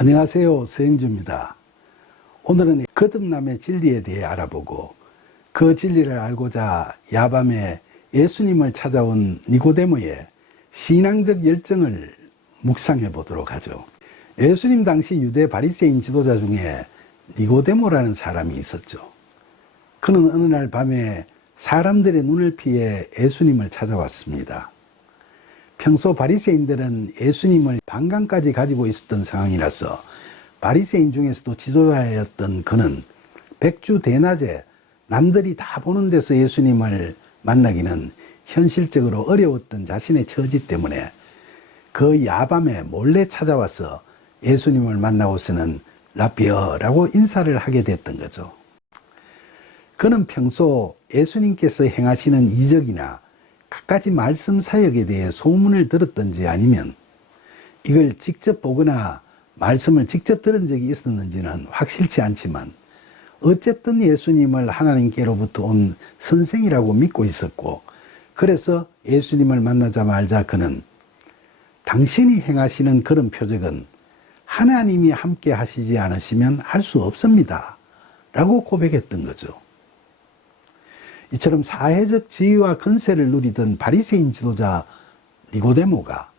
안녕하세요. 서영주입니다. 오늘은 거듭남의 진리에 대해 알아보고 그 진리를 알고자 야밤에 예수님을 찾아온 니고데모의 신앙적 열정을 묵상해 보도록 하죠. 예수님 당시 유대 바리새인 지도자 중에 니고데모라는 사람이 있었죠. 그는 어느 날 밤에 사람들의 눈을 피해 예수님을 찾아왔습니다. 평소 바리새인들은 예수님을 반감까지 가지고 있었던 상황이라서 바리새인 중에서도 지도자였던 그는 백주 대낮에 남들이 다 보는 데서 예수님을 만나기는 현실적으로 어려웠던 자신의 처지 때문에 그 야밤에 몰래 찾아와서 예수님을 만나고서는 라비어라고 인사를 하게 됐던 거죠. 그는 평소 예수님께서 행하시는 이적이나 갖가지 말씀 사역에 대해 소문을 들었던지 아니면 이걸 직접 보거나 말씀을 직접 들은 적이 있었는지는 확실치 않지만 어쨌든 예수님을 하나님께로부터 온 선생이라고 믿고 있었고, 그래서 예수님을 만나자마자 그는 당신이 행하시는 그런 표적은 하나님이 함께 하시지 않으시면 할 수 없습니다 라고 고백했던 거죠. 이처럼 사회적 지위와 권세를 누리던 바리새인 지도자 니고데모가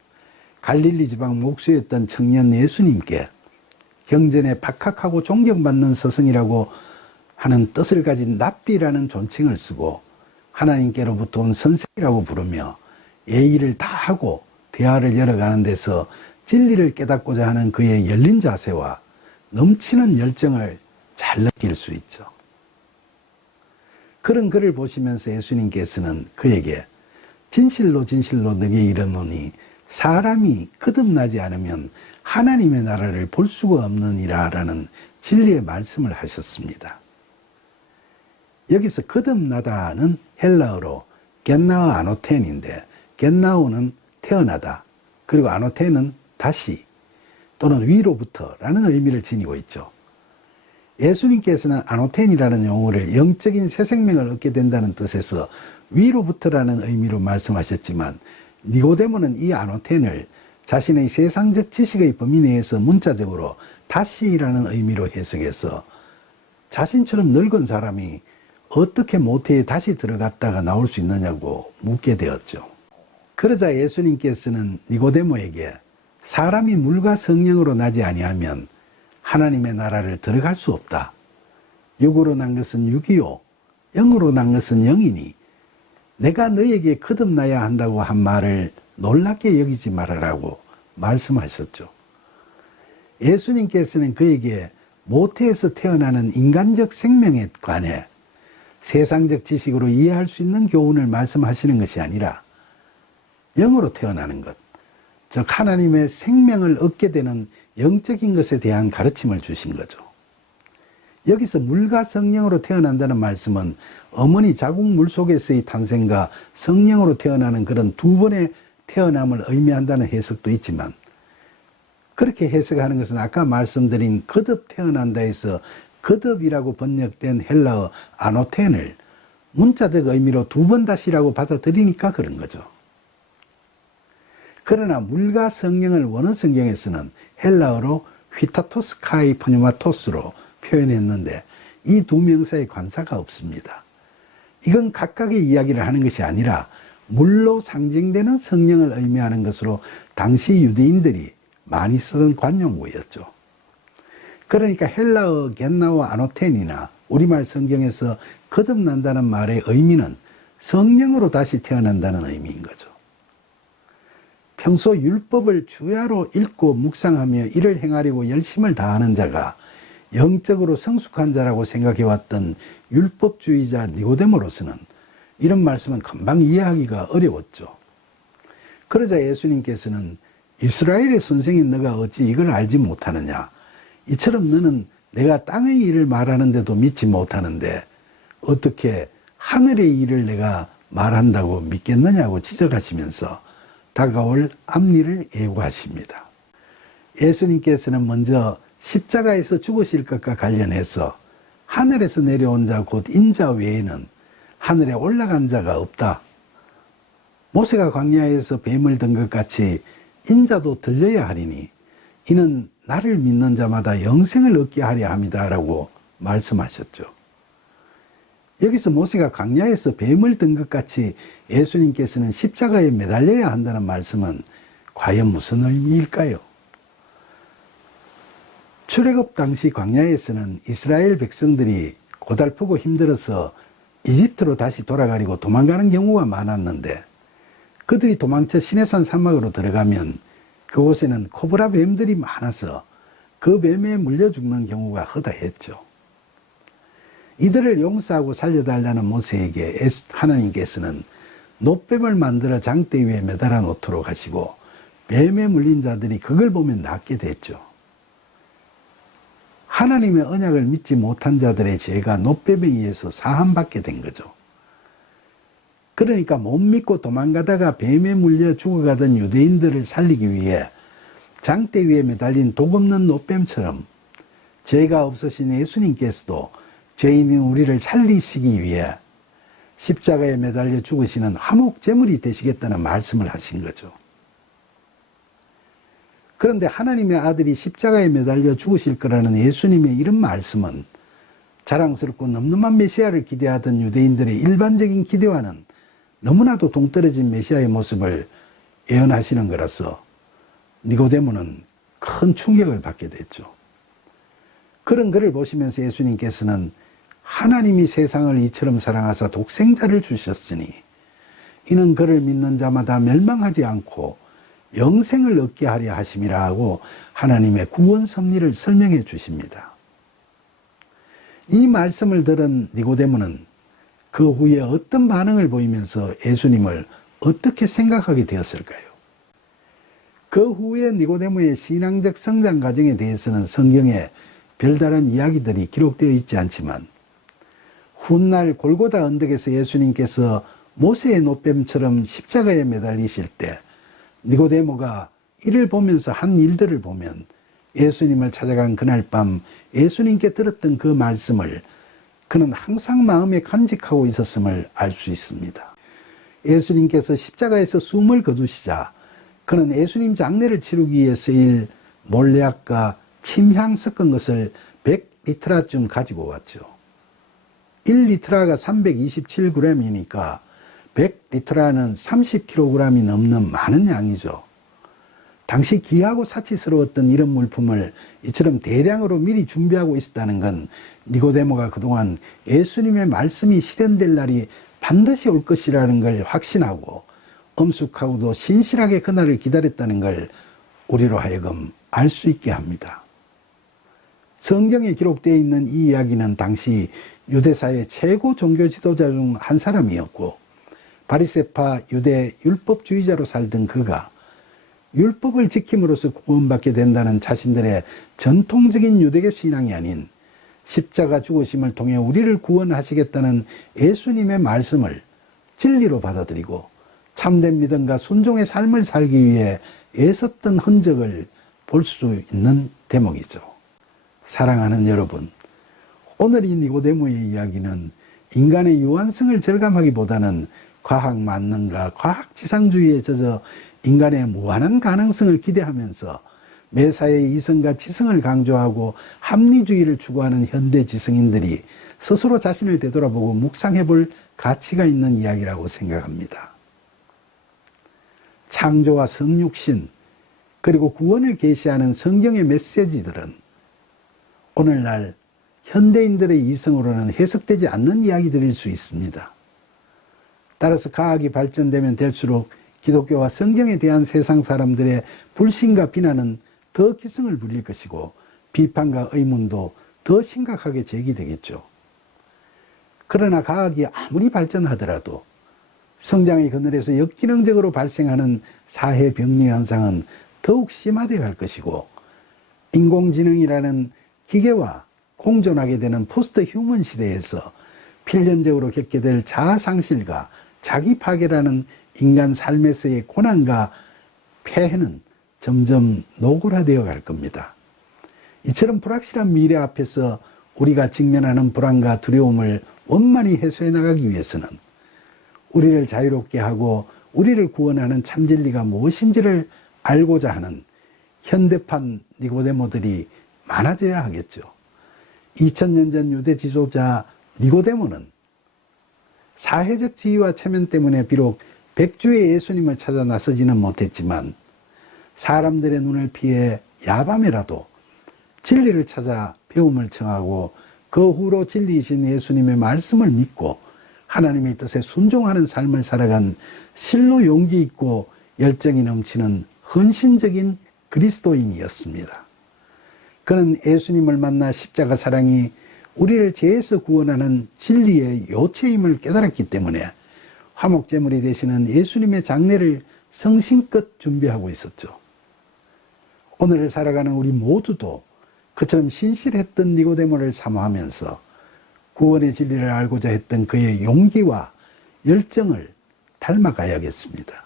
갈릴리 지방 목수였던 청년 예수님께 경전에 박학하고 존경받는 스승이라고 하는 뜻을 가진 랍비라는 존칭을 쓰고 하나님께로부터 온 선생이라고 부르며 예의를 다하고 대화를 열어가는 데서 진리를 깨닫고자 하는 그의 열린 자세와 넘치는 열정을 잘 느낄 수 있죠. 그런 그를 보시면서 예수님께서는 그에게 진실로 진실로 너게 이르노니 사람이 거듭나지 않으면 하나님의 나라를 볼 수가 없느니라 라는 진리의 말씀을 하셨습니다. 여기서 거듭나다는 헬라어로 겟나우 아노텐인데, 겟나우는 태어나다, 그리고 아노텐은 다시 또는 위로부터 라는 의미를 지니고 있죠. 예수님께서는 아노텐이라는 용어를 영적인 새 생명을 얻게 된다는 뜻에서 위로부터라는 의미로 말씀하셨지만, 니고데모는 이 아노텐을 자신의 세상적 지식의 범위 내에서 문자적으로 다시라는 의미로 해석해서 자신처럼 늙은 사람이 어떻게 모태에 다시 들어갔다가 나올 수 있느냐고 묻게 되었죠. 그러자 예수님께서는 니고데모에게 사람이 물과 성령으로 나지 아니하면 하나님의 나라를 들어갈 수 없다. 육으로 난 것은 육이요 영으로 난 것은 영이니 내가 너에게 거듭나야 한다고 한 말을 놀랍게 여기지 말아라고 말씀하셨죠. 예수님께서는 그에게 모태에서 태어나는 인간적 생명에 관해 세상적 지식으로 이해할 수 있는 교훈을 말씀하시는 것이 아니라 영으로 태어나는 것, 즉 하나님의 생명을 얻게 되는 영적인 것에 대한 가르침을 주신 거죠. 여기서 물과 성령으로 태어난다는 말씀은 어머니 자궁 물속에서의 탄생과 성령으로 태어나는 그런 두 번의 태어남을 의미한다는 해석도 있지만, 그렇게 해석하는 것은 아까 말씀드린 거듭 태어난다 해서 거듭이라고 번역된 헬라어 아노텐을 문자적 의미로 두 번 다시라고 받아들이니까 그런 거죠. 그러나 물과 성령을 원어 성경에서는 헬라어로 휘타토스카이 포뉴마토스로 표현했는데 이 두 명사의 관사가 없습니다. 이건 각각의 이야기를 하는 것이 아니라 물로 상징되는 성령을 의미하는 것으로 당시 유대인들이 많이 쓰던 관용어였죠. 그러니까 헬라어 겟나우 아노텐이나 우리말 성경에서 거듭난다는 말의 의미는 성령으로 다시 태어난다는 의미인 거죠. 평소 율법을 주야로 읽고 묵상하며 이를 행하려고 열심을 다하는 자가 영적으로 성숙한 자라고 생각해왔던 율법주의자 니고데모로서는 이런 말씀은 금방 이해하기가 어려웠죠. 그러자 예수님께서는 이스라엘의 선생인 너가 어찌 이걸 알지 못하느냐, 이처럼 너는 내가 땅의 일을 말하는데도 믿지 못하는데 어떻게 하늘의 일을 내가 말한다고 믿겠느냐고 지적하시면서 다가올 앞일을 예고하십니다. 예수님께서는 먼저 십자가에서 죽으실 것과 관련해서 하늘에서 내려온 자 곧 인자 외에는 하늘에 올라간 자가 없다. 모세가 광야에서 뱀을 든 것 같이 인자도 들려야 하리니 이는 나를 믿는 자마다 영생을 얻게 하려 함이다라고 말씀하셨죠. 여기서 모세가 광야에서 뱀을 든 것 같이 예수님께서는 십자가에 매달려야 한다는 말씀은 과연 무슨 의미일까요? 출애굽 당시 광야에서는 이스라엘 백성들이 고달프고 힘들어서 이집트로 다시 돌아가려고 도망가는 경우가 많았는데, 그들이 도망쳐 시내산 사막으로 들어가면 그곳에는 코브라 뱀들이 많아서 그 뱀에 물려 죽는 경우가 허다했죠. 이들을 용서하고 살려달라는 모세에게 하나님께서는 놋뱀을 만들어 장대 위에 매달아 놓도록 하시고, 뱀에 물린 자들이 그걸 보면 낫게 됐죠. 하나님의 언약을 믿지 못한 자들의 죄가 놋뱀에 의해서 사함받게 된 거죠. 그러니까 못 믿고 도망가다가 뱀에 물려 죽어가던 유대인들을 살리기 위해 장대 위에 매달린 독 없는 놋뱀처럼 죄가 없으신 예수님께서도 죄인인 우리를 살리시기 위해 십자가에 매달려 죽으시는 화목 제물이 되시겠다는 말씀을 하신 거죠. 그런데 하나님의 아들이 십자가에 매달려 죽으실 거라는 예수님의 이런 말씀은 자랑스럽고 늠름한 메시아를 기대하던 유대인들의 일반적인 기대와는 너무나도 동떨어진 메시아의 모습을 예언하시는 거라서 니고데모는 큰 충격을 받게 됐죠. 그런 글을 보시면서 예수님께서는 하나님이 세상을 이처럼 사랑하사 독생자를 주셨으니 이는 그를 믿는 자마다 멸망하지 않고 영생을 얻게 하려 하심이라 하고 하나님의 구원 섭리를 설명해 주십니다. 이 말씀을 들은 니고데모는 그 후에 어떤 반응을 보이면서 예수님을 어떻게 생각하게 되었을까요? 그 후에 니고데모의 신앙적 성장 과정에 대해서는 성경에 별다른 이야기들이 기록되어 있지 않지만, 훗날 골고다 언덕에서 예수님께서 모세의 놋뱀처럼 십자가에 매달리실 때 니고데모가 이를 보면서 한 일들을 보면 예수님을 찾아간 그날 밤 예수님께 들었던 그 말씀을 그는 항상 마음에 간직하고 있었음을 알 수 있습니다. 예수님께서 십자가에서 숨을 거두시자 그는 예수님 장례를 치르기 위해 쓰일 몰래약과 침향 섞은 것을 100리트라쯤 가지고 왔죠. 1리트라가 327g이니까 100리트라는 30kg이 넘는 많은 양이죠. 당시 귀하고 사치스러웠던 이런 물품을 이처럼 대량으로 미리 준비하고 있었다는 건 니고데모가 그동안 예수님의 말씀이 실현될 날이 반드시 올 것이라는 걸 확신하고 엄숙하고도 신실하게 그날을 기다렸다는 걸 우리로 하여금 알 수 있게 합니다. 성경에 기록되어 있는 이 이야기는 당시 유대사의 최고 종교 지도자 중 한 사람이었고, 바리새파 유대 율법주의자로 살던 그가 율법을 지킴으로써 구원받게 된다는 자신들의 전통적인 유대교 신앙이 아닌 십자가 죽으심을 통해 우리를 구원하시겠다는 예수님의 말씀을 진리로 받아들이고 참된 믿음과 순종의 삶을 살기 위해 애썼던 흔적을 볼 수 있는 대목이죠. 사랑하는 여러분, 오늘 이 니고데모의 이야기는 인간의 유한성을 절감하기보다는 과학 만능과 과학지상주의에 젖어 인간의 무한한 가능성을 기대하면서 매사의 이성과 지성을 강조하고 합리주의를 추구하는 현대 지성인들이 스스로 자신을 되돌아보고 묵상해 볼 가치가 있는 이야기라고 생각합니다. 창조와 성육신 그리고 구원을 계시하는 성경의 메시지들은 오늘날 현대인들의 이성으로는 해석되지 않는 이야기들일 수 있습니다. 따라서 과학이 발전되면 될수록 기독교와 성경에 대한 세상 사람들의 불신과 비난은 더 기승을 부릴 것이고 비판과 의문도 더 심각하게 제기되겠죠. 그러나 과학이 아무리 발전하더라도 성장의 그늘에서 역기능적으로 발생하는 사회 병리 현상은 더욱 심화되어 갈 것이고, 인공지능이라는 기계와 공존하게 되는 포스트 휴먼 시대에서 필연적으로 겪게 될 자아상실과 자기 파괴라는 인간 삶에서의 고난과 폐해는 점점 노골화되어 갈 겁니다. 이처럼 불확실한 미래 앞에서 우리가 직면하는 불안과 두려움을 원만히 해소해 나가기 위해서는 우리를 자유롭게 하고 우리를 구원하는 참진리가 무엇인지를 알고자 하는 현대판 니고데모들이 많아져야 하겠죠. 2000년 전 유대 지도자 니고데모는 사회적 지위와 체면 때문에 비록 백주의 예수님을 찾아 나서지는 못했지만 사람들의 눈을 피해 야밤에라도 진리를 찾아 배움을 청하고 그 후로 진리이신 예수님의 말씀을 믿고 하나님의 뜻에 순종하는 삶을 살아간 실로 용기 있고 열정이 넘치는 헌신적인 그리스도인이었습니다. 그는 예수님을 만나 십자가 사랑이 우리를 죄에서 구원하는 진리의 요체임을 깨달았기 때문에 화목제물이 되시는 예수님의 장례를 성심껏 준비하고 있었죠. 오늘을 살아가는 우리 모두도 그처럼 신실했던 니고데모를 사모하면서 구원의 진리를 알고자 했던 그의 용기와 열정을 닮아가야겠습니다.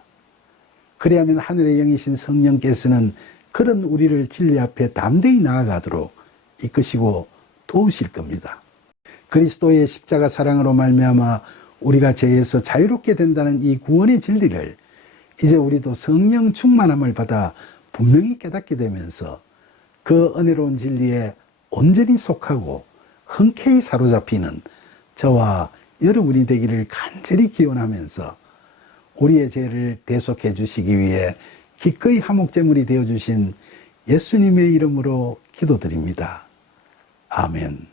그래야만 하늘의 영이신 성령께서는 그런 우리를 진리 앞에 담대히 나아가도록 이끄시고 도우실 겁니다. 그리스도의 십자가 사랑으로 말미암아 우리가 죄에서 자유롭게 된다는 이 구원의 진리를 이제 우리도 성령 충만함을 받아 분명히 깨닫게 되면서 그 은혜로운 진리에 온전히 속하고 흔쾌히 사로잡히는 저와 여러분이 되기를 간절히 기원하면서 우리의 죄를 대속해 주시기 위해 기꺼이 화목제물이 되어주신 예수님의 이름으로 기도드립니다. 아멘.